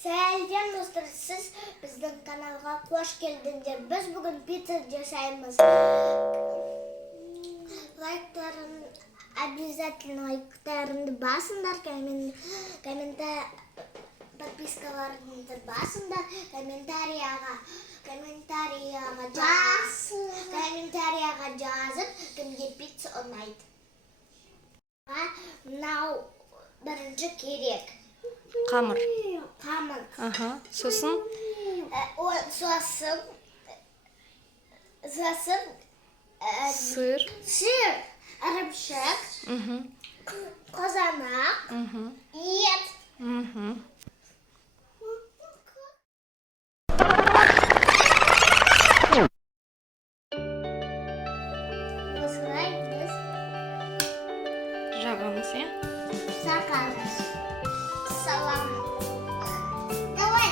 Салем, достар, сіз біздің каналға қош келдіңдер. Біз бүгін пицца жасаймыз. Обязательно лайктарыңды басыңдар, подпискаларыңды басыңдар, комментарияға жазып, кімге пицца ұнайды. Мынау бірінші керек. Камыр. Камыр. Сосын? Сосын Сыр. Ірімшік. Қызанақ. Ет. Осылай біз Жағамыз, е? сақамыз. Салам. Давай.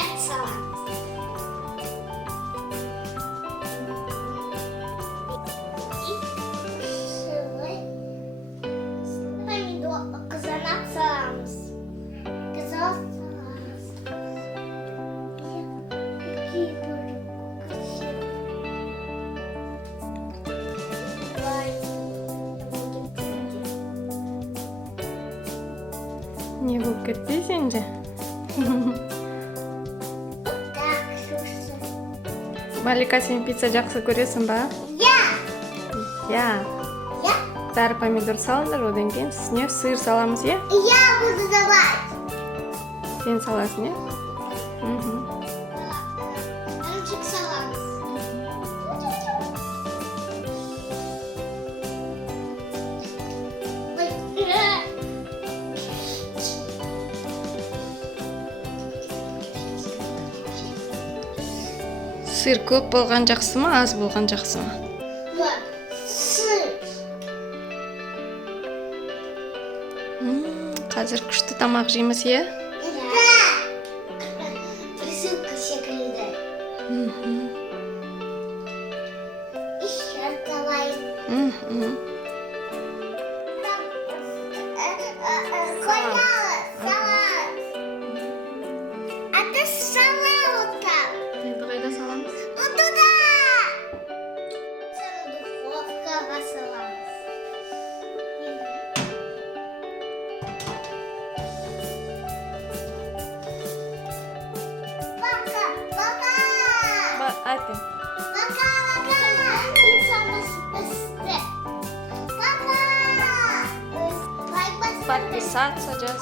Ет салам. Помидор, қызанақ саламыз. Не болып кетпей сенде? Малика, сен пицца жақсы көресің ба? Я. Бәрі помидор салыңдар, одан кейін үстіне сыр саламыз, е? Я буду давать. Сен саласың, е? Ірімшік саламыз. Сыр көп болған жақсы ма, аз болған жақсы ма? Сыр. Қазір күшті тамақ жейміз, е? Присылка секілді. Еще давай. Салат. А ты салат там. Енді қайда саламыз? Ну туда. Духовкаға саламыз. Айты. Пиццамыз пісті. Папа! Подписаться жаз.